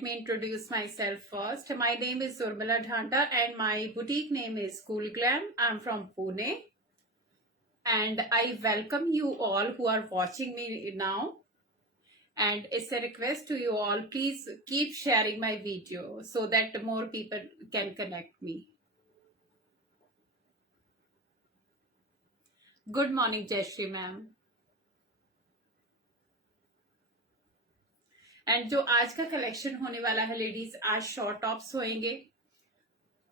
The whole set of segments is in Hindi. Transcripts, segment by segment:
Let me introduce myself first. My name is Urmila Dhanda and my boutique name is Cool Glam. I'm from Pune and I welcome you all who are watching me now. And it's a request to you all, please keep sharing my video so that more people can connect me. Good morning, Jayashree ma'am. And जो आज का कलेक्शन होने वाला है लेडीज, आज शॉर्ट टॉप्स होंगे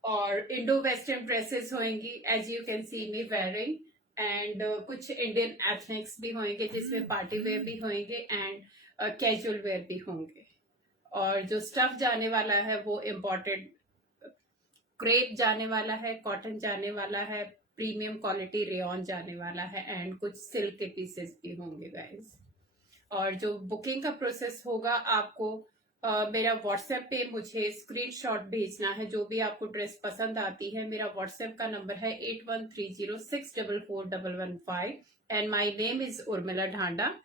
और इंडो वेस्टर्न ड्रेसेस होंगी as you can see me wearing, and कुछ इंडियन एथनिक्स भी होंगे जिसमें पार्टी वेयर भी होंगे एंड कैजुअल वेयर भी होंगे। और जो स्टफ जाने वाला है वो इम्पोर्टेड क्रेप जाने वाला है, कॉटन जाने वाला है, प्रीमियम क्वालिटी रेयॉन जाने वाला है एंड कुछ सिल्क के पीसेस भी होंगे गाइज। और जो बुकिंग का प्रोसेस होगा, आपको मेरा व्हाट्सएप पे मुझे स्क्रीनशॉट भेजना है जो भी आपको ड्रेस पसंद आती है। मेरा व्हाट्सएप का नंबर है 8130644115 and my name is Urmila Dhanda.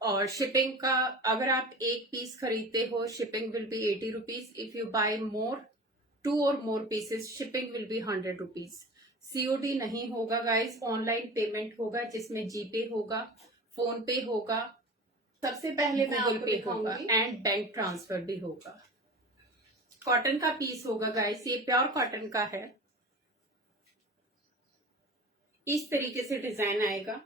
और शिपिंग का, अगर आप एक पीस खरीदते हो shipping will be 80 rupees. If you buy more 2 or more pieces shipping will be 100 rupees. COD नहीं होगा गाइस, ऑनलाइन पेमेंट होगा जिसमें जीपे होगा, फोन पे होगा, सबसे पहले गूगल पे होगा एंड बैंक ट्रांसफर भी होगा। कॉटन का पीस होगा गाइस, ये प्योर कॉटन का है। इस तरीके से डिजाइन आएगा,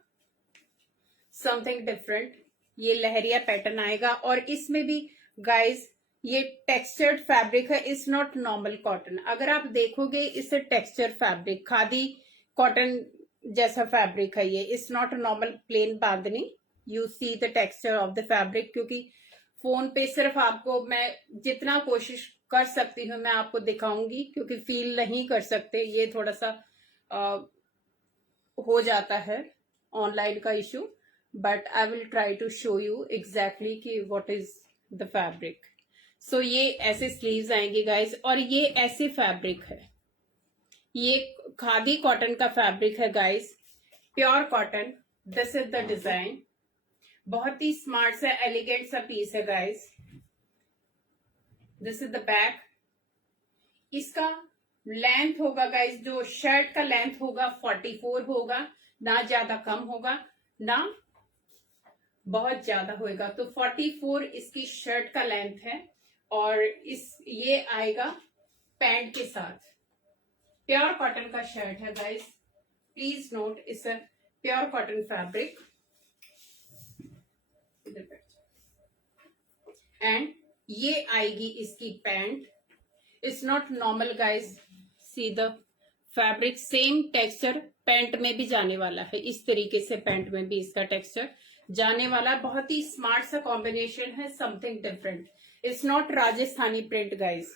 समथिंग डिफरेंट। ये लहरिया पैटर्न आएगा और इसमें भी गाइस ये टेक्सचर्ड फैब्रिक है, इज नॉट नॉर्मल कॉटन। अगर आप देखोगे इसे टेक्सचर फैब्रिक, खादी कॉटन जैसा फैब्रिक है ये, it's not normal plain bandhani. You see the texture of the fabric, क्योंकि फोन पे सिर्फ आपको मैं जितना कोशिश कर सकती हूँ मैं आपको दिखाऊंगी, क्योंकि फील नहीं कर सकते, ये थोड़ा सा हो जाता है ऑनलाइन का issue, but I will try to show you exactly कि what is the fabric. So ये ऐसे स्लीव्स आएंगे गाइस और ये ऐसे फैब्रिक है, ये खादी कॉटन का फैब्रिक है guys, pure cotton. This is the design, बहुत ही स्मार्ट सा एलिगेंट सा पीस है guys. This is the back. इसका लेंथ होगा गाइस, जो शर्ट का लेंथ होगा 44 होगा, ना ज्यादा कम होगा ना बहुत ज्यादा होगा, तो 44 इसकी शर्ट का लेंथ है। और ये आएगा पैंट के साथ। प्योर कॉटन का शर्ट है guys, please note it's a pure cotton fabric. And ये आएगी इसकी pant. It's not normal guys, see the fabric, same texture pant में भी जाने वाला है। इस तरीके से पैंट में भी इसका टेक्सचर जाने वाला, बहुत ही स्मार्ट सा कॉम्बिनेशन है, something different. It's not Rajasthani print guys,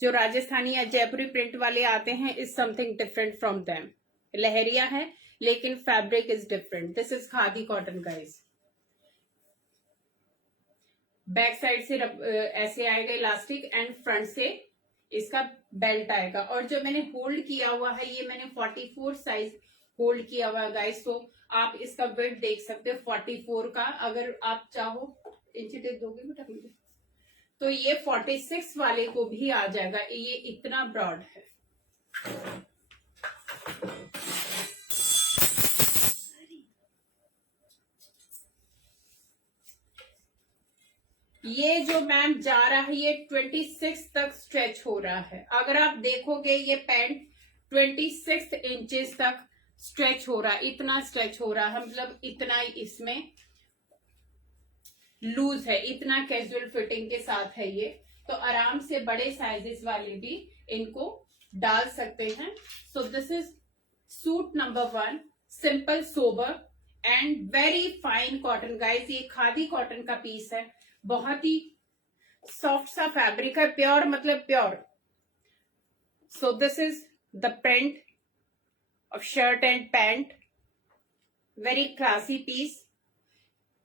जो राजस्थानी या जयपुरी प्रिंट वाले आते हैं is something different from them. Lehariya है लेकिन fabric is different. This is khadi cotton guys. Back side से ऐसे आएगा इलास्टिक एंड फ्रंट से इसका बेल्ट आएगा। और जो मैंने होल्ड किया हुआ है ये मैंने 44 साइज होल्ड किया हुआ है गाइस, तो आप इसका वेट देख सकते हो 44 का। अगर आप चाहो इंची टेप दोगे बेटा मुझे, तो ये 46 वाले को भी आ जाएगा, ये इतना ब्रॉड है। ये जो मैम जा रहा है ये 26 तक स्ट्रेच हो रहा है। अगर आप देखोगे ये पैंट 26 इंचेस तक स्ट्रेच हो रहा है, इतना स्ट्रेच हो रहा है, मतलब इतना इसमें लूज है, इतना कैजुअल फिटिंग के साथ है ये। तो आराम से बड़े साइजेस वाले भी इनको डाल सकते हैं। So this is suit number 1, simple sober and very fine cotton guys. ये खादी कॉटन का पीस है, बहुत ही सॉफ्ट सा फैब्रिक है, प्योर मतलब pure. So this is the print of shirt and pant, very classy piece.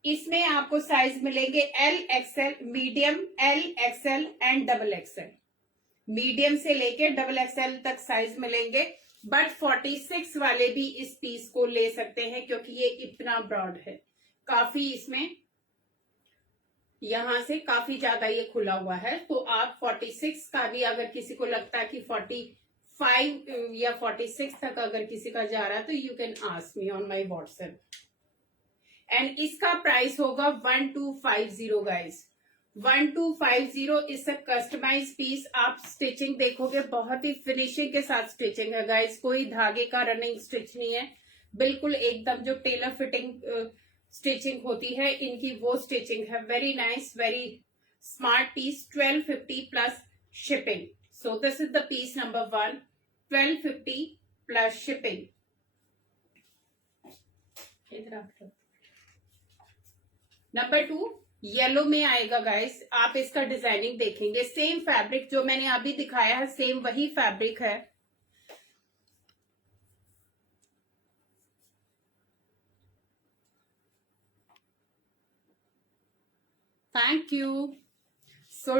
इसमें आपको साइज मिलेंगे L XL, medium, L XL and double XL. Medium से लेके डबल एक्सएल तक साइज मिलेंगे, बट 46 वाले भी इस पीस को ले सकते हैं क्योंकि ये इतना ब्रॉड है, काफी इसमें यहाँ से काफी ज्यादा ये खुला हुआ है, तो आप 46 का भी अगर किसी को लगता है कि 45 या 46 तक अगर किसी का जा रहा है तो you can ask me on my WhatsApp. And इसका प्राइस होगा 1250 guys, 1250 is a customise piece. आप स्टिचिंग देखोगे बहुत ही फिनिशिंग के साथ स्टिचिंग है गाइज, कोई धागे का रनिंग स्टिच नहीं है, बिल्कुल एकदम जो टेलर फिटिंग स्टिचिंग होती है इनकी वो स्टिचिंग है। Very nice, very smart piece. 1250 plus shipping. So this is the piece number 1, 1250 plus shipping. Number 2 yellow में आएगा गाइस, आप इसका डिजाइनिंग देखेंगे, सेम फैब्रिक जो मैंने अभी दिखाया है सेम वही फैब्रिक है। Thank you. So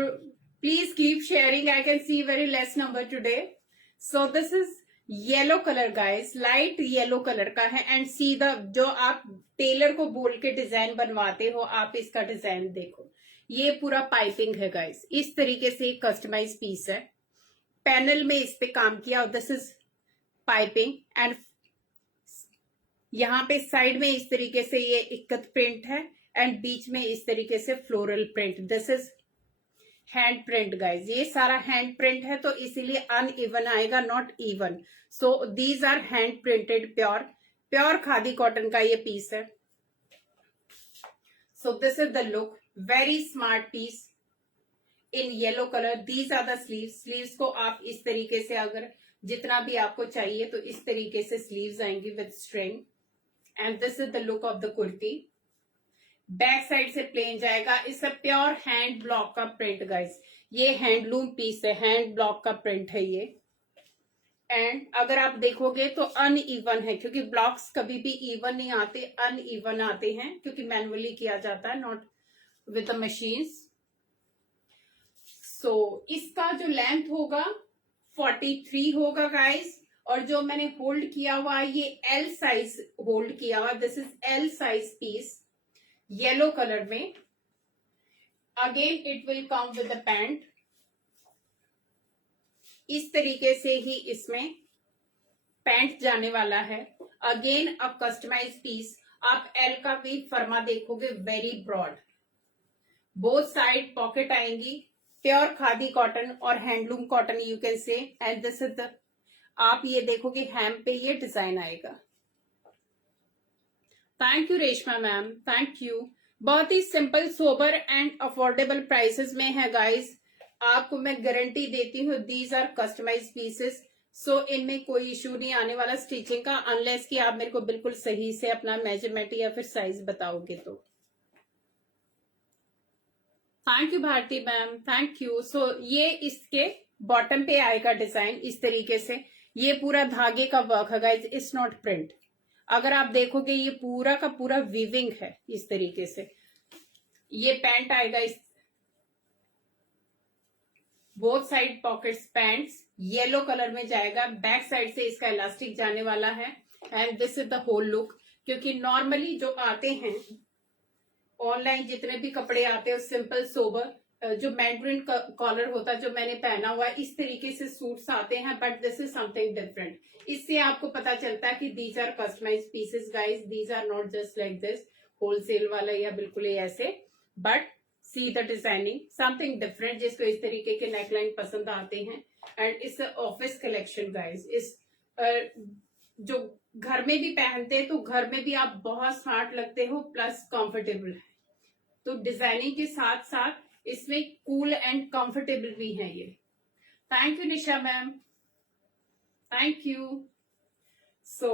please keep sharing. I can see very less number today. So this is yellow color guys, light yellow color का है। एंड सी द जो आप टेलर को बोल के डिजाइन बनवाते हो, आप इसका डिजाइन देखो, ये पूरा पाइपिंग है गाइस, इस तरीके से एक कस्टमाइज पीस है, पैनल में इस पे काम किया। दिस इज पाइपिंग एंड यहाँ पे साइड में इस तरीके से ये इक्कत प्रिंट है एंड बीच में इस तरीके से floral print. This is hand print guys, ये सारा हैंड प्रिंट है तो इसीलिए अनइवन आएगा, not even. So these are hand printed pure khadi cotton का ये पीस है। So this is the look, very smart piece in yellow colour. These are the sleeves. Sleeves को आप इस तरीके से अगर जितना भी आपको चाहिए तो इस तरीके से स्लीव्स आएंगी with string. And this is the look of the kurti. Back side से प्लेन जाएगा। इस प्योर हैंड ब्लॉक का प्रिंट गाइस, ये हैंडलूम पीस है, हैंड ब्लॉक का प्रिंट है ये। एंड अगर आप देखोगे तो अनइवन है, क्योंकि ब्लॉक्स कभी भी इवन नहीं आते, अनइवन आते हैं क्योंकि मैनुअली किया जाता है, नॉट विद द मशीन्स। सो इसका जो लेंथ होगा 43 होगा गाइस, और जो मैंने होल्ड किया हुआ है ये एल साइज होल्ड किया हुआ। This is L size piece yellow colour में। Again it will come with the pant, इस तरीके से ही इसमें पैंट जाने वाला है। Again a customise piece. आप एल का भी फर्मा देखोगे, very broad, both side pocket आएंगी, प्योर खादी कॉटन और handloom cotton you can say. And this is the, आप ये देखोगे हैम पे ये डिजाइन आएगा। Thank you Reshma ma'am, thank you. बहुत ही simple, sober and affordable prices में है गाइस, आपको मैं गारंटी देती हूँ। These are customise pieces, so इनमें कोई इश्यू नहीं आने वाला स्टिचिंग का, अनलेस कि आप मेरे को बिल्कुल सही से अपना मेजरमेंट या फिर साइज बताओगे तो। Thank you Bharti ma'am, thank you. So ये इसके बॉटम पे आएगा डिजाइन इस तरीके से, ये पूरा धागे का वर्क है गाइज, इट्स नॉट प्रिंट। अगर आप देखोगे ये पूरा का पूरा वीविंग है इस तरीके से। ये पैंट आएगा, इस both side pockets pants yellow colour में जाएगा। बैक साइड से इसका इलास्टिक जाने वाला है। And this is the whole look, क्योंकि नॉर्मली जो आते हैं ऑनलाइन जितने भी कपड़े आते हैं सिंपल सोबर, जो मैंड्रिन कॉलर होता है जो मैंने पहना हुआ है, इस तरीके से सूट्स आते हैं, but this is something different. इससे आपको पता चलता है कि these are customise pieces guys, these are not just like this wholesale वाला या बिल्कुल ही ऐसे, but see the designing something different, जिसको इस तरीके के नेकलाइन पसंद आते हैं। एंड इस ऑफिस कलेक्शन गाइज, इस जो घर में भी पहनते हैं तो घर में भी आप बहुत स्मार्ट लगते हो, प्लस कंफर्टेबल है। तो डिजाइनिंग के साथ साथ इसमें कूल एंड कंफर्टेबल भी है ये। Thank you Nisha ma'am, thank you. So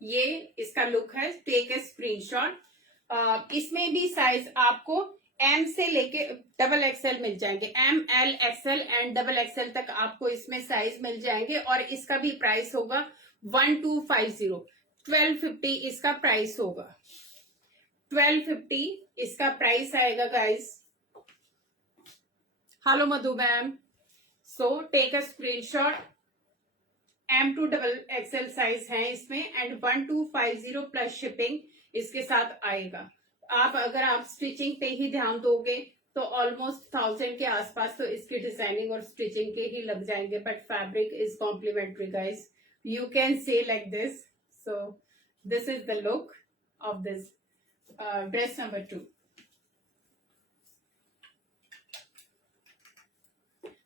ये इसका लुक है, टेक ए स्क्रीनशॉट। इसमें भी साइज आपको एम से लेके डबल एक्सएल मिल जाएंगे, M L XL and double XL तक आपको इसमें साइज मिल जाएंगे। और इसका भी प्राइस होगा 1250, 1250 इसका प्राइस होगा, 1250 इसका प्राइस आएगा guys. Hello Madhu ma'am. So take a screenshot, M to double XL size है इसमें एंड 1250 प्लस शिपिंग इसके साथ आएगा। आप अगर आप स्टिचिंग पे ही ध्यान दोगे तो ऑलमोस्ट 1000 के आसपास तो इसकी डिजाइनिंग और स्टिचिंग के ही लग जाएंगे, but fabric is complimentary guys, you can say like this. So this is the look of this dress number 2.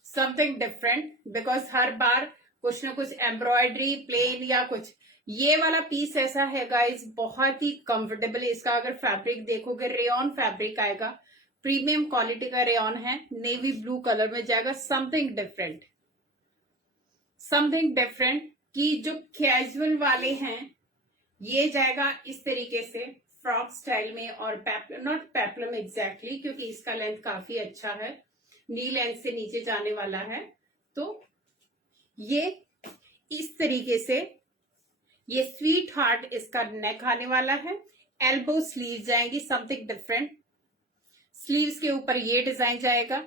Something different, because हर बार कुछ ना कुछ एम्ब्रॉयडरी प्लेन या कुछ. ये वाला पीस ऐसा है गाइस, बहुत ही कंफर्टेबल. इसका अगर फैब्रिक देखोगे रेयन फैब्रिक आएगा, प्रीमियम क्वालिटी का रेयन है, नेवी ब्लू कलर में जाएगा. Something different, something different. कि जो कैजुअल वाले हैं ये जाएगा इस तरीके से फ्रॉक स्टाइल में, और नॉट पेप्लम एग्जैक्टली, क्योंकि इसका लेंथ काफी अच्छा है, नी लेंथ से नीचे जाने वाला है. तो ये इस तरीके से ये स्वीट हार्ट इसका नेक आने वाला है. एल्बो स्लीव जाएंगी, समथिंग डिफरेंट. स्लीव्स के ऊपर ये डिजाइन जाएगा.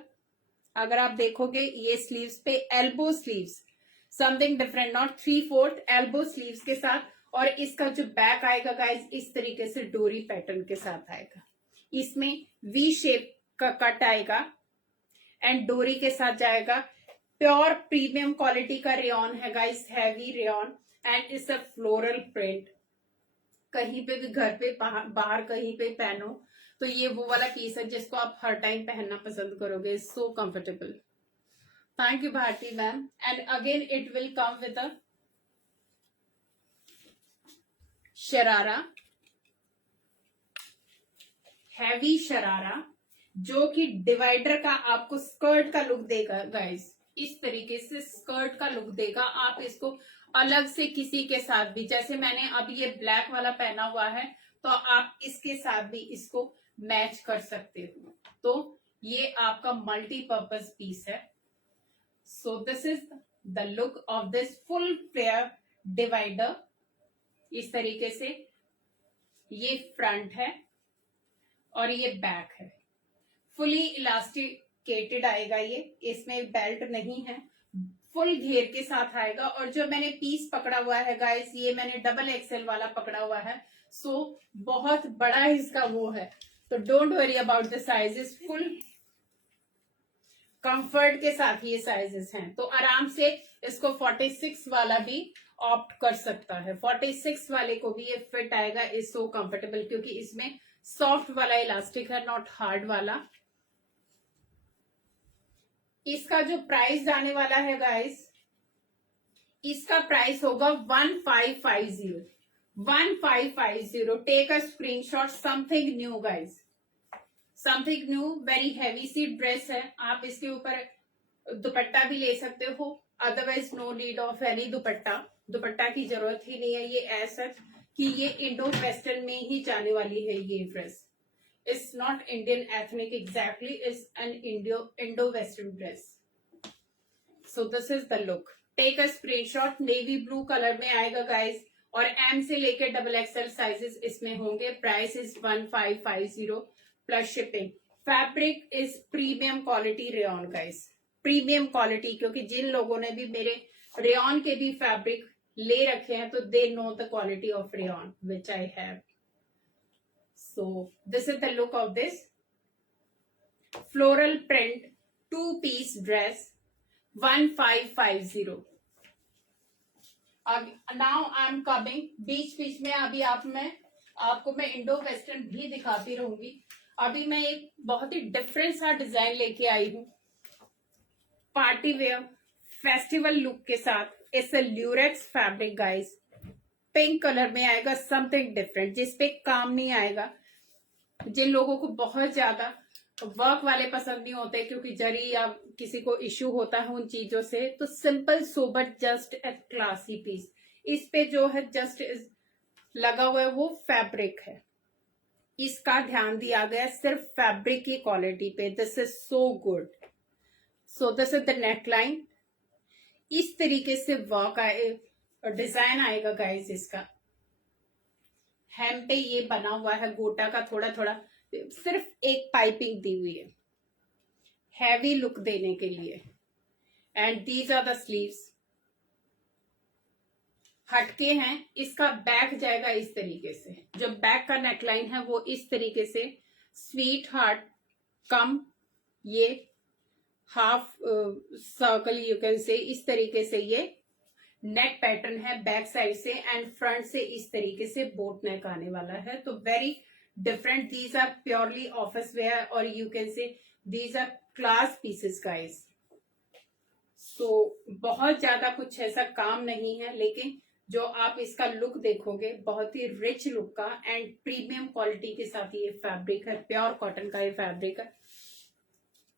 अगर आप देखोगे ये स्लीव्स पे elbow sleeves, something different, not 3/4 elbow sleeves के साथ. और इसका जो बैक आएगा गाइज इस तरीके से डोरी पैटर्न के साथ आएगा. इसमें वी शेप का कट आएगा एंड डोरी के साथ जाएगा. प्योर प्रीमियम क्वालिटी का रेयन है guys, heavy rayon, and it's a floral print. कहीं पे भी घर पे बाहर कहीं पे पहनो तो ये वो वाला पीस है जिसको आप हर टाइम पहनना पसंद करोगे. So comfortable. Thank you Bharti ma'am. And again it will come with a sharara, heavy sharara, जो कि डिवाइडर का आपको स्कर्ट का लुक देगा गाइस. इस तरीके से स्कर्ट का लुक देगा. आप इसको अलग से किसी के साथ भी, जैसे मैंने अब ये ब्लैक वाला पहना हुआ है, तो आप इसके साथ भी इसको मैच कर सकते हो. तो ये आपका मल्टीपर्पज पीस है. So this is the look of this full flare divider. इस तरीके से ये फ्रंट है और ये बैक है. फुली इलास्टिकेटेड आएगा ये, इसमें बेल्ट नहीं है, फुल घेर के साथ आएगा. और जो मैंने पीस पकड़ा हुआ है गाइस, ये मैंने डबल एक्सेल वाला पकड़ा हुआ है. सो बहुत बड़ा इसका वो है, तो don't worry about the sizes. Full comfort के साथ ये साइजेस हैं. तो आराम से इसको 46 वाला भी ऑप्ट कर सकता है. 46 वाले को भी ये फिट आएगा. इज सो कंफर्टेबल, क्योंकि इसमें सॉफ्ट वाला इलास्टिक है, नॉट हार्ड वाला. इसका जो प्राइस जाने वाला है गाइस, इसका प्राइस होगा 1550. 1550. Take a screenshot. Something new guys, something new. Very heavy सी ड्रेस है. आप इसके ऊपर दुपट्टा भी ले सकते हो, otherwise no need of any dupatta. Dupatta की जरूरत ही नहीं है. ये ऐसा कि ये इंडो वेस्टर्न में ही जाने वाली है ये dress. It's not Indian ethnic exactly, it's an Indo-Western dress. So this is the look. Take a screenshot. Navy blue color में आएगा guys, और M से लेकर XXL साइजेस इसमें होंगे. Price is 1550 plus shipping. Fabric is premium quality rayon guys, premium quality. क्योंकि जिन लोगों ने भी मेरे रेयन के भी फैब्रिक ले रखे हैं तो they know the quality of rayon which I have. So this is the look of this floral print 2-piece dress. 1550. Now I'm coming. बीच में अभी आपको मैं इंडो वेस्टर्न भी दिखाती रहूंगी. अभी मैं एक बहुत ही डिफरेंट सा डिजाइन लेके आई हूँ, पार्टी वेयर फेस्टिवल लुक के साथ. It's a Lurex fabric guys, pink colour में आएगा. समथिंग डिफरेंट, जिसपे काम नहीं आएगा. जिन लोगों को बहुत ज्यादा वर्क वाले पसंद नहीं होते, क्योंकि जरी या किसी को इश्यू होता है उन चीजों से, तो simple sober just a classy piece. इस पे जो है जस्ट लगा हुआ है वो फैब्रिक है. इसका ध्यान दिया गया सिर्फ फैब्रिक की क्वालिटी पे. This is so good. So this is the neckline. इस तरीके से वर्क आए, डिजाइन आएगा गाइस. इसका हेम पे ये बना हुआ है गोटा का, थोड़ा थोड़ा, सिर्फ एक पाइपिंग दी हुई है हैवी लुक देने के लिए. And these are the sleeves. हटके हैं। इसका बैक जाएगा इस तरीके से, जो बैक का नेकलाइन है वो इस तरीके से स्वीट हार्ट कम ये हाफ सर्कल यू कैन से, इस तरीके से ये नेक पैटर्न है बैक साइड से, एंड फ्रंट से इस तरीके से बोट नेक आने वाला है। तो very different, these are purely office wear और you can say these are class pieces guys. So बहुत ज्यादा कुछ ऐसा काम नहीं है, लेकिन जो आप इसका लुक देखोगे बहुत ही रिच लुक का एंड प्रीमियम क्वालिटी के साथ ये फैब्रिक है, प्योर कॉटन का ये फैब्रिक है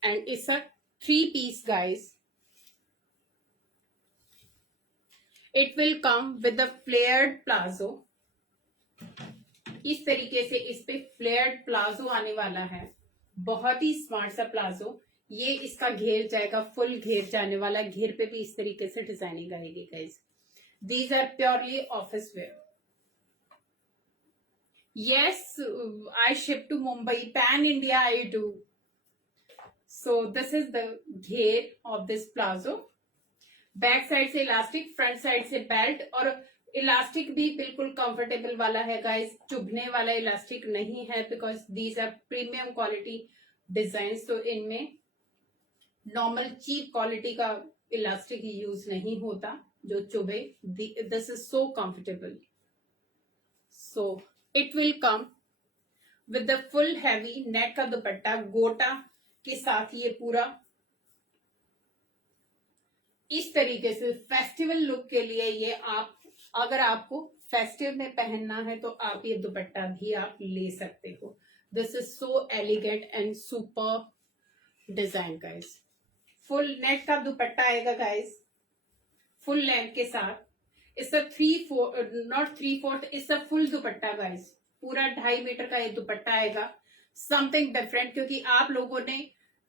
and it's a 3 piece guys. It will come with a flared palazzo, इस तरीके से इस पे फ्लेयर्ड प्लाजो आने वाला है, बहुत ही स्मार्ट सा प्लाजो। ये इसका घेर जाएगा, फुल घेर जाने वाला है, घेर पे भी इस तरीके से डिजाइनिंग आएगी guys. These are purely office wear. Yes, I ship to Mumbai, pan India I do. So this is the घेर of this plazo. Back side से इलास्टिक, फ्रंट साइड से बेल्ट, और इलास्टिक भी बिल्कुल कंफर्टेबल वाला है गाइज, चुभने वाला इलास्टिक नहीं है, because these are premium quality design. तो इनमें नॉर्मल चीप क्वालिटी का इलास्टिक यूज नहीं होता जो चुभे। This is so comfortable. So it will come with the full heavy net का दुपट्टा गोटा के साथ, ये पूरा इस तरीके से फेस्टिवल लुक के लिए ये आप, अगर आपको फेस्टिव में पहनना है तो आप ये दुपट्टा भी आप ले सकते हो। This is so elegant and super design guys. Full net का दुपट्टा आएगा गाइज, फुल लेंथ के साथ। इसका 3/4 नॉट 3/4, इसका फुल दुपट्टा गाइज, पूरा 2.5 मीटर का ये दुपट्टा आएगा। समथिंग डिफरेंट, क्योंकि आप लोगों ने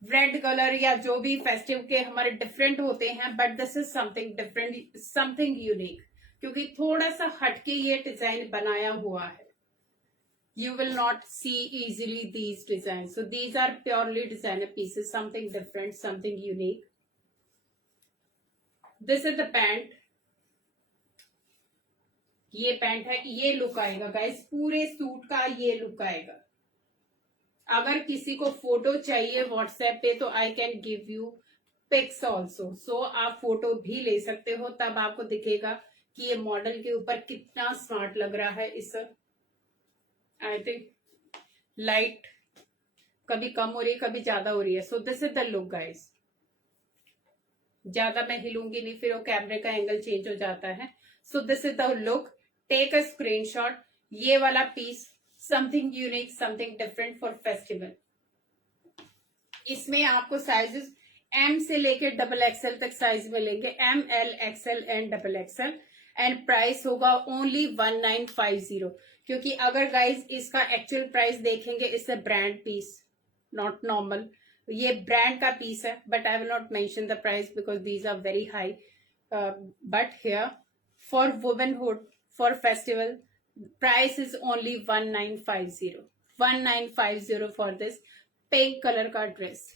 रेड कलर या जो भी फेस्टिव के हमारे डिफरेंट होते हैं, but this is something different, something unique, क्योंकि थोड़ा सा हटके ये डिजाइन बनाया हुआ है। You will not see easily these designs. So these are purely designer pieces, something different, something unique. This is the pant. ये पैंट है, ये लुक आएगा गाइस, पूरे सूट का ये लुक आएगा। अगर किसी को फोटो चाहिए व्हाट्सएप पे तो I can give you pics also. So आप फोटो भी ले सकते हो, तब आपको दिखेगा कि ये मॉडल के ऊपर कितना स्मार्ट लग रहा है। इस आई थिंक लाइट कभी कम हो रही है, कभी ज्यादा हो रही है। So this is the look guys. ज्यादा मैं हिलूंगी नहीं, फिर वो कैमरे का एंगल चेंज हो जाता है। So this is the look, take a screenshot. ये वाला piece something unique, something different for festival. इसमें आपको साइजेस एम से लेकर XXL तक साइज मिलेंगे, M, L, XL and XXL, and price होगा ओनली 1950। क्योंकि अगर गाइज इसका एक्चुअल प्राइस देखेंगे, it's a brand piece, not normal. ये ब्रांड का पीस है, but I will not mention the price because these are very high. But here for womanhood, for festival, price is only 1950, 1950 for this pink colour का dress.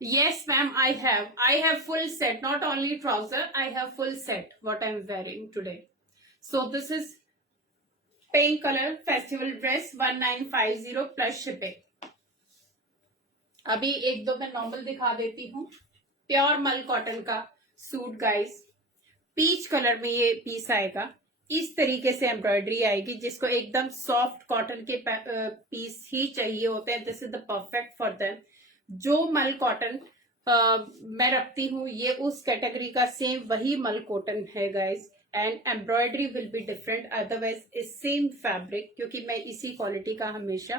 Yes, ma'am, I have full set, not only trouser, I have full set what I'm wearing today. So this is pink color festival dress, 1950 plus shipping. अभी एक दो मैं नॉर्मल दिखा देती हूँ। प्योर मल कॉटन का सूट गाइस, पीच कलर में ये पीस आएगा, इस तरीके से एम्ब्रॉयडरी आएगी। जिसको एकदम सॉफ्ट कॉटन के पीस ही चाहिए होते हैं, this is the perfect for them. जो मल कॉटन मैं रखती हूँ, ये उस कैटेगरी का सेम वही मल कॉटन है guys, and embroidery will be different, otherwise is same fabric, क्योंकि मैं इसी क्वालिटी का हमेशा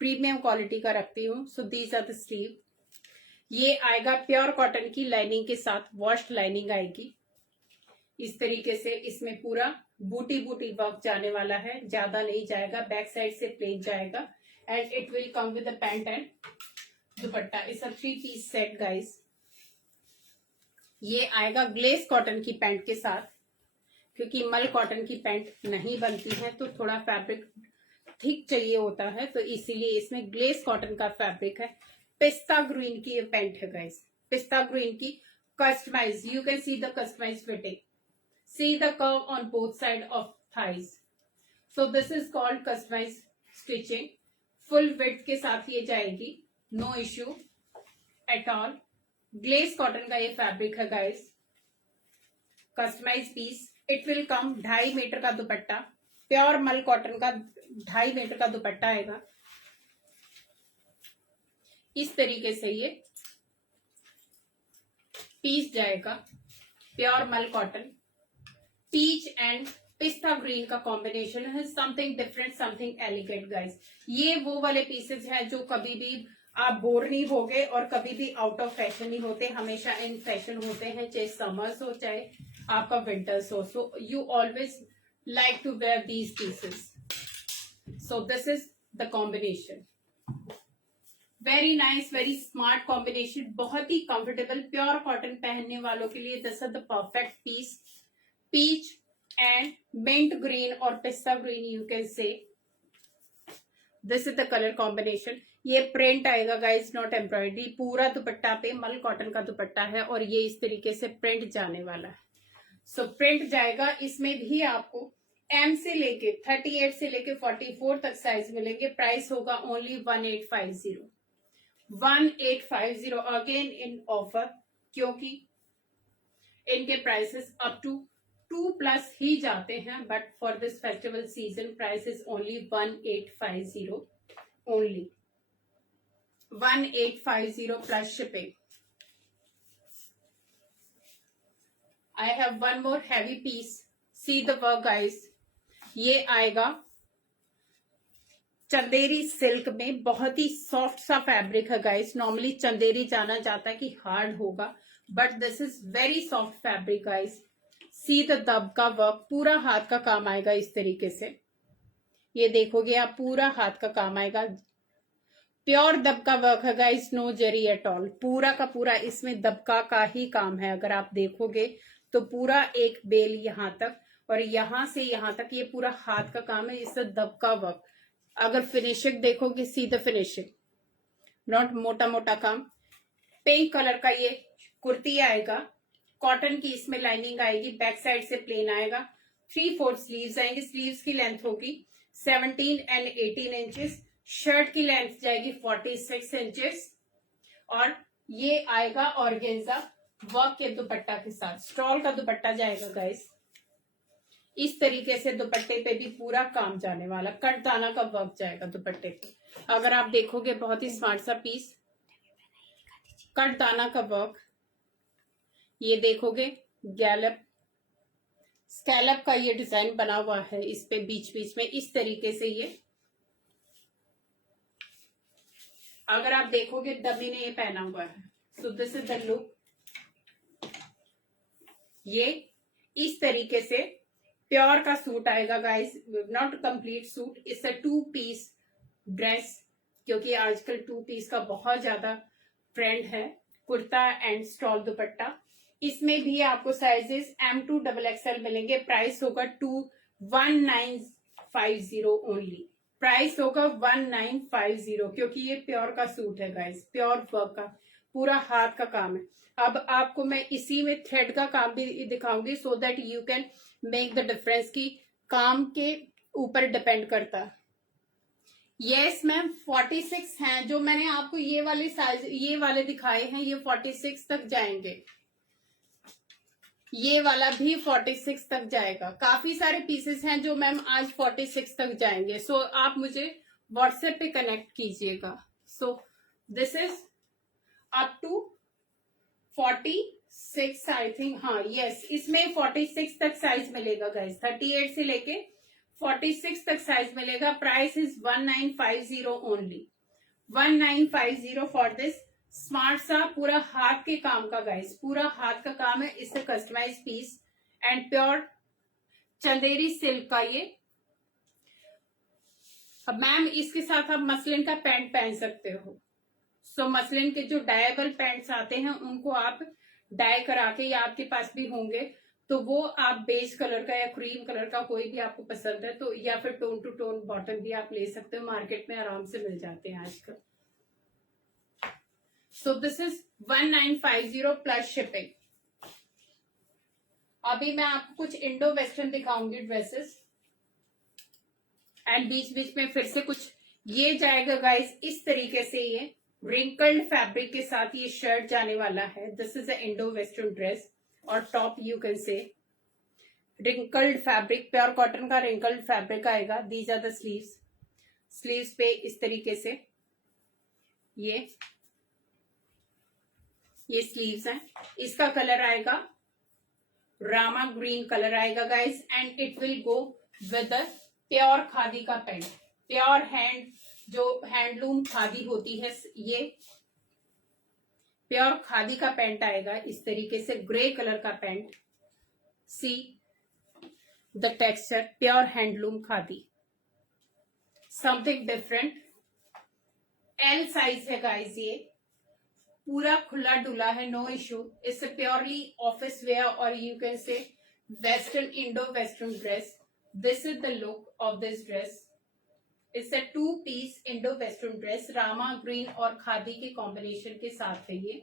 प्रीमियम क्वालिटी का रखती हूँ। So these are the sleeve. ये आएगा प्योर कॉटन की लाइनिंग के साथ, वॉश्ड लाइनिंग आएगी इस तरीके से। इसमें पूरा बूटी बूटी वर्क जाने वाला है, ज्यादा नहीं जाएगा, बैक साइड से प्लेन जाएगा, and it will come with the pant and दुपट्टा। इस 3 पीस सेट गाइस। ये आएगा ग्लेस कॉटन की पैंट के साथ, क्योंकि मल कॉटन की पैंट नहीं बनती है तो थोड़ा फैब्रिक थिक चाहिए होता है, तो इसीलिए इसमें ग्लेस कॉटन का फैब्रिक है। पिस्ता ग्रीन की ये पैंट है गाइस, पिस्ता ग्रीन की customise, you can see the customise fitting. See the curve on both sides of thighs. So this is called customized stitching. Full width के साथ ये जाएगी, no issue at all. Glace cotton का ये फैब्रिक है guys. Customise piece. It will come 2.5 metre का दुपट्टा. प्योर मल कॉटन का 2.5 मीटर का दुपट्टा आएगा. इस तरीके से ये पीस जाएगा. प्योर मल कॉटन. पीच एंड पिस्ता ग्रीन का कॉम्बिनेशन है. Something different, something elegant guys. ये वो वाले पीसेज हैं जो कभी भी आप बोर नहीं होगे और कभी भी आउट ऑफ फैशन नहीं होते. हमेशा इन फैशन होते हैं, चाहे समर्स हो चाहे आपका विंटर्स हो. So you always like to wear these pieces. So this is the combination. Very nice, very smart combination. बहुत ही कंफर्टेबल प्योर कॉटन पहनने वालों के लिए this is the perfect piece. Peach and mint green और पिस्ता green you can say. This is the colour combination. ये प्रिंट आएगा गाइस, नॉट एम्ब्रॉयडरी. पूरा दुपट्टा पे मल कॉटन का दुपट्टा है और ये इस तरीके से प्रिंट जाने वाला है. सो प्रिंट जाएगा. इसमें भी आपको एम से लेके 38 से लेके 44 तक साइज मिलेंगे. प्राइस होगा ओनली 1850. 1850 अगेन इन ऑफर, क्योंकि इनके प्राइसेस अप टू 2+ ही जाते हैं. But for this festival season price is only 1850 only. 1850 plus shipping. I have one more heavy piece. See the work guys. ये आएगा चंदेरी सिल्क में. बहुत ही सॉफ्ट सा फैब्रिक है गाइस. नॉर्मली चंदेरी जाना जाता है कि हार्ड होगा, but this is very soft fabric guys. See the dabka work. पूरा हाथ का काम आएगा इस तरीके से. ये देखोगे आप, पूरा हाथ का काम आएगा. प्योर दबका वर्क है guys, no zari at all. पूरा का पूरा इसमें दबका का ही काम है. अगर आप देखोगे तो पूरा एक बेल यहां तक और यहां से यहां तक ये पूरा हाथ का काम है. इससे दबका वर्क. अगर फिनिशिंग देखोगे, सी द फिनिशिंग, नॉट मोटा मोटा काम. पिंक कलर का ये कुर्ती आएगा. कॉटन की इसमें लाइनिंग आएगी. बैक साइड से प्लेन आएगा. 3/4 स्लीव्स आएंगे. स्लीव्स की लेंथ होगी 17 and 18 इंचेस. शर्ट की लेंथ जाएगी 46 इंचेस. और ये आएगा ऑर्गेन्जा वर्क के दुपट्टा के साथ. स्टॉल का दुपट्टा जाएगा गाइस. इस तरीके से दुपट्टे पे भी पूरा काम जाने वाला. कटदाना का वर्क जाएगा दुपट्टे पे. अगर आप देखोगे बहुत ही स्मार्ट सा पीस. कटदाना का वर्क. ये देखोगे गैलप स्कैलप का ये डिजाइन बना हुआ है इस पे बीच बीच में इस तरीके से. ये अगर आप देखोगे डमी ने ये पहना हुआ है. So this is the look. ये इस तरीके से प्योर का सूट आएगा guys. Not complete suit, it's a 2 piece dress, क्योंकि आजकल 2 पीस का बहुत ज्यादा ट्रेंड है. Kurta and stole dupatta. इसमें भी आपको साइजेस M2 XXL मिलेंगे. प्राइस होगा 1950 ओनली. प्राइस होगा 1950, क्योंकि ये प्योर का सूट है गाइस. प्योर वर्क का पूरा हाथ का काम है. अब आपको मैं इसी में थ्रेड का काम भी दिखाऊंगी, so that you can make the difference की काम के ऊपर डिपेंड करता है. यस मैम, 46 हैं जो मैंने आपको ये वाले साइज ये वाले दिखाए हैं. ये 46 तक जाएंगे. ये वाला भी 46 तक जाएगा. काफी सारे पीसेस हैं जो मैम आज 46 तक जाएंगे. सो आप मुझे व्हाट्सएप पे कनेक्ट कीजिएगा. So this is up to 46 I think. हाँ यस, इसमें 46 तक साइज मिलेगा गाइस. 38 से लेके 46 तक साइज मिलेगा. Price is 1950 only. 1950 for this smart सा पूरा हाथ के काम का गाइस. पूरा हाथ का काम है. इससे customise piece and pure Chanderi silk का ये. अब मैम इसके साथ आप मसलिन का पैंट पहन सकते हो. सो मसलिन के जो डायबल पैंट्स आते हैं उनको आप डाई करा के, या आपके पास भी होंगे तो वो आप बेज कलर का या क्रीम कलर का कोई भी आपको पसंद है तो, या फिर टोन टू टोन बॉटम भी आप ले सकते हो. मार्केट में आराम से मिल जाते हैं आजकल. सो दिस इज 1950 प्लस शिपिंग. अभी मैं आपको कुछ इंडो वेस्टर्न दिखाऊंगी ड्रेसेस, एंड बीच बीच में फिर से कुछ। ये जाएगा गाइस इस तरीके से, ये रिंकल्ड फैब्रिक के साथ ये शर्ट जाने वाला है। This is a Indo western dress, और top you can say wrinkled fabric, pure cotton का रिंकल्ड फैब्रिक आएगा। These are the sleeves, sleeves पे इस तरीके से ये स्लीव्स हैं। इसका कलर आएगा रामा ग्रीन कलर आएगा guys, and it will go with pure khadi का पैंट, प्योर हैंड, जो हैंडलूम खादी होती है, ये प्योर खादी का पैंट आएगा इस तरीके से, ग्रे कलर का pant. See the texture, pure handloom khadi, something different. L size है गाइस, ये पूरा खुला डुला है, no issue. It's purely office wear, और you can say western, Indo western dress. This is the look of this dress. It's a 2 piece Indo western dress, रामा ग्रीन और खादी के कॉम्बिनेशन के साथ है। ये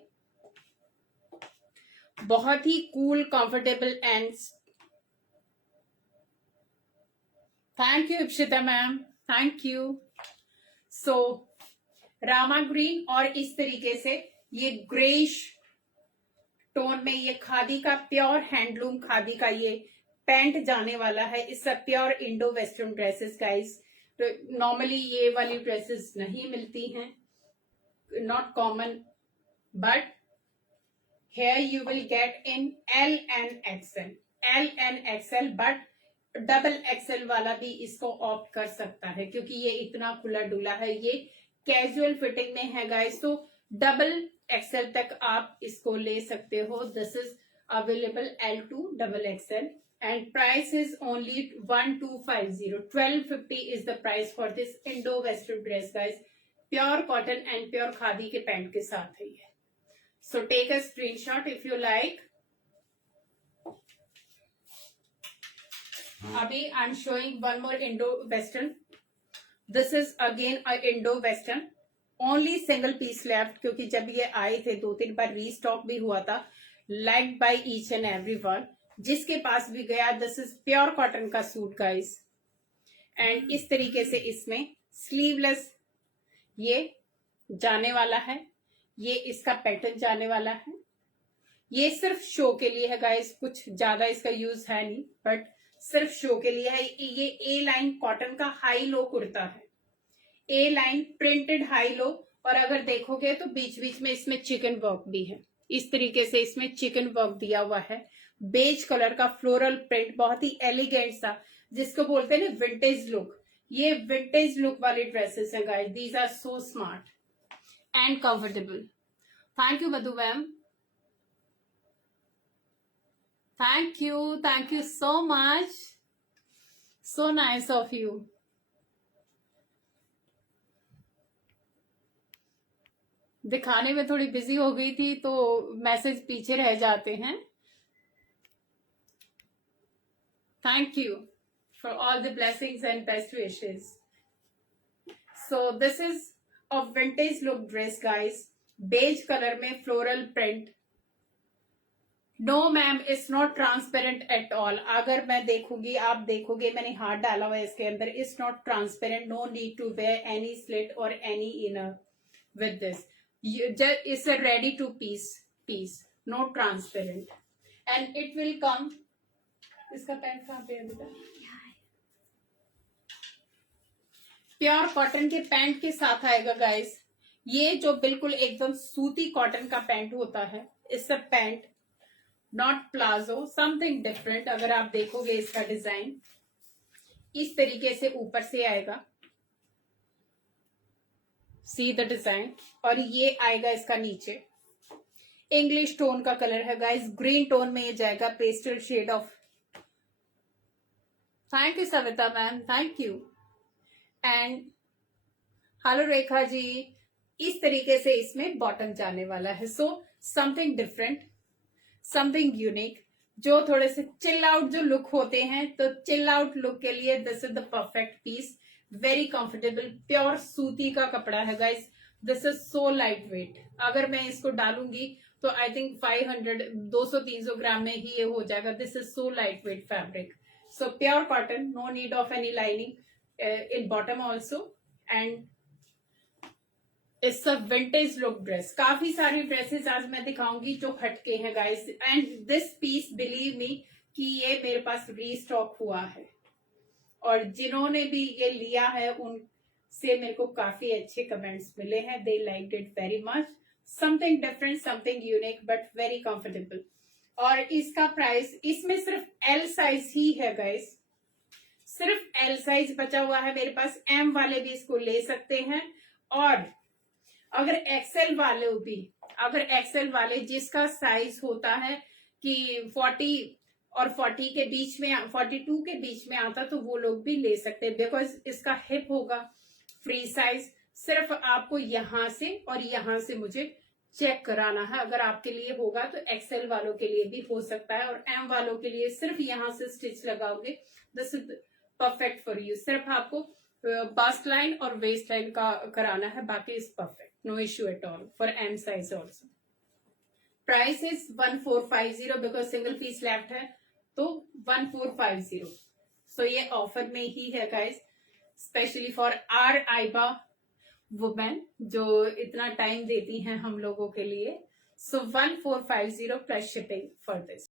बहुत ही cool, comfortable and thank you Ipsita ma'am, thank you. So Rama green और इस तरीके से ये ग्रेइश टोन में ये खादी का, प्योर हैंडलूम खादी का ये पैंट जाने वाला है। It's a pure Indo western dresses guys. तो नॉर्मली ये वाली ड्रेसेस नहीं मिलती हैं, not common, but here you will get in L and XL, L and XL, but double XL वाला भी इसको ऑप्ट कर सकता है, क्योंकि ये इतना खुला डुला है, ये कैजुअल फिटिंग में है गाइस, तो डबल एक्सएल तक आप इसको ले सकते हो। This is available L to double XL, and price is only 1250, 1250 is the price for this Indo Western dress guys, pure cotton and pure khadi के पैंट के साथ है ये। So take a screenshot if you like. Abhi I'm showing one more Indo Western. This is again a Indo Western. Only single piece left, क्योंकि जब ये आए थे 2-3 बार रीस्टॉक भी हुआ था, liked by each and everyone. जिसके पास भी गया, दिस इज प्योर कॉटन का सूट गाइस, एंड इस तरीके से इसमें स्लीवलेस ये जाने वाला है, ये इसका पैटर्न जाने वाला है। ये सिर्फ शो के लिए है गाइस, कुछ ज्यादा इसका यूज है नहीं, बट सिर्फ शो के लिए है। ये ए लाइन कॉटन का हाई लो कुर्ता है, ए लाइन प्रिंटेड हाई लो, और अगर देखोगे तो बीच बीच में इसमें चिकन वर्क भी है, इस तरीके से इसमें चिकन वर्क दिया हुआ है। बेज कलर का फ्लोरल प्रिंट, बहुत ही एलिगेंट सा, जिसको बोलते हैं ना विंटेज लुक। ये विंटेज लुक वाली ड्रेसेस हैं guys, these are so smart and comfortable. Thank you Madhu ma'am, thank you so much, so nice of you. दिखाने में थोड़ी बिजी हो गई थी तो मैसेज पीछे रह जाते हैं। Thank you for all the blessings and best wishes. So this is a vintage look dress guys, beige color में floral print. No ma'am, it's not transparent at all. अगर मैं देखूंगी, आप देखोगे, मैंने हाथ डाला हुआ है इसके अंदर, it's not transparent. No need to wear any slit or any inner with this. It's a ready to piece, no transparent, and it will come. इसका पैंट कहाँ पे है बेटा? प्योर कॉटन के पैंट के साथ आएगा गाइस। ये जो बिल्कुल एकदम सूती कॉटन का पैंट होता है, it's a pant, not palazzo, something different. अगर आप देखोगे इसका डिजाइन इस तरीके से ऊपर से आएगा, सी द डिजाइन, और ये आएगा इसका नीचे इंग्लिश टोन का कलर है गाइस, ग्रीन टोन में ये जाएगा, pastel shade of. Thank you Savita ma'am, thank you. And hello Rekha ji, इस तरीके से इसमें बॉटम जाने वाला है। So something different, something unique, जो थोड़े से चिल आउट जो लुक होते हैं, तो चिल आउट लुक के लिए this is the perfect piece. Very comfortable, pure सूती का कपड़ा है guys, this is so light weight. अगर मैं इसको डालूंगी तो आई थिंक 500 200-300 ग्राम में ही ये हो जाएगा. This is so light weight fabric. So pure cotton, no need of any lining in bottom also. And it's a vintage look dress. काफी सारी ड्रेसेस आज मैं दिखाऊंगी जो हटके हैं guys. And this piece believe me कि ये मेरे पास रीस्टॉक हुआ है, और जिन्होंने भी ये लिया है उनसे मेरे को काफी अच्छे कमेंट्स मिले हैं. They liked it very much. Something different, something unique, but very comfortable. और इसका प्राइस, इसमें सिर्फ एल साइज ही है गाइस, सिर्फ एल साइज बचा हुआ है मेरे पास. एम वाले भी इसको ले सकते हैं. और अगर एक्सेल वाले जिसका साइज होता है कि 40 और 40 के बीच में, 42 के बीच में आता, तो वो लोग भी ले सकते हैं. बिकॉज इसका हिप होगा फ्री साइज. सिर्फ आपको यहां से और यहां से मुझे चेक कराना है. अगर आपके लिए होगा तो एक्सेल वालों के लिए भी हो सकता है, और एम वालों के लिए सिर्फ यहां से स्टिच लगाओगे. This is perfect for you. सिर्फ आपको बस्ट लाइन और वेस्ट लाइन का कराना है, बाकी is perfect, no issue at all for M size also. Price is 1450 because single piece left है, तो 1450. सो ये ऑफर में ही है गाइस, स्पेशली फॉर आर आइबा वुमेन जो इतना टाइम देती हैं हम लोगों के लिए. So 1450 plus shipping for this.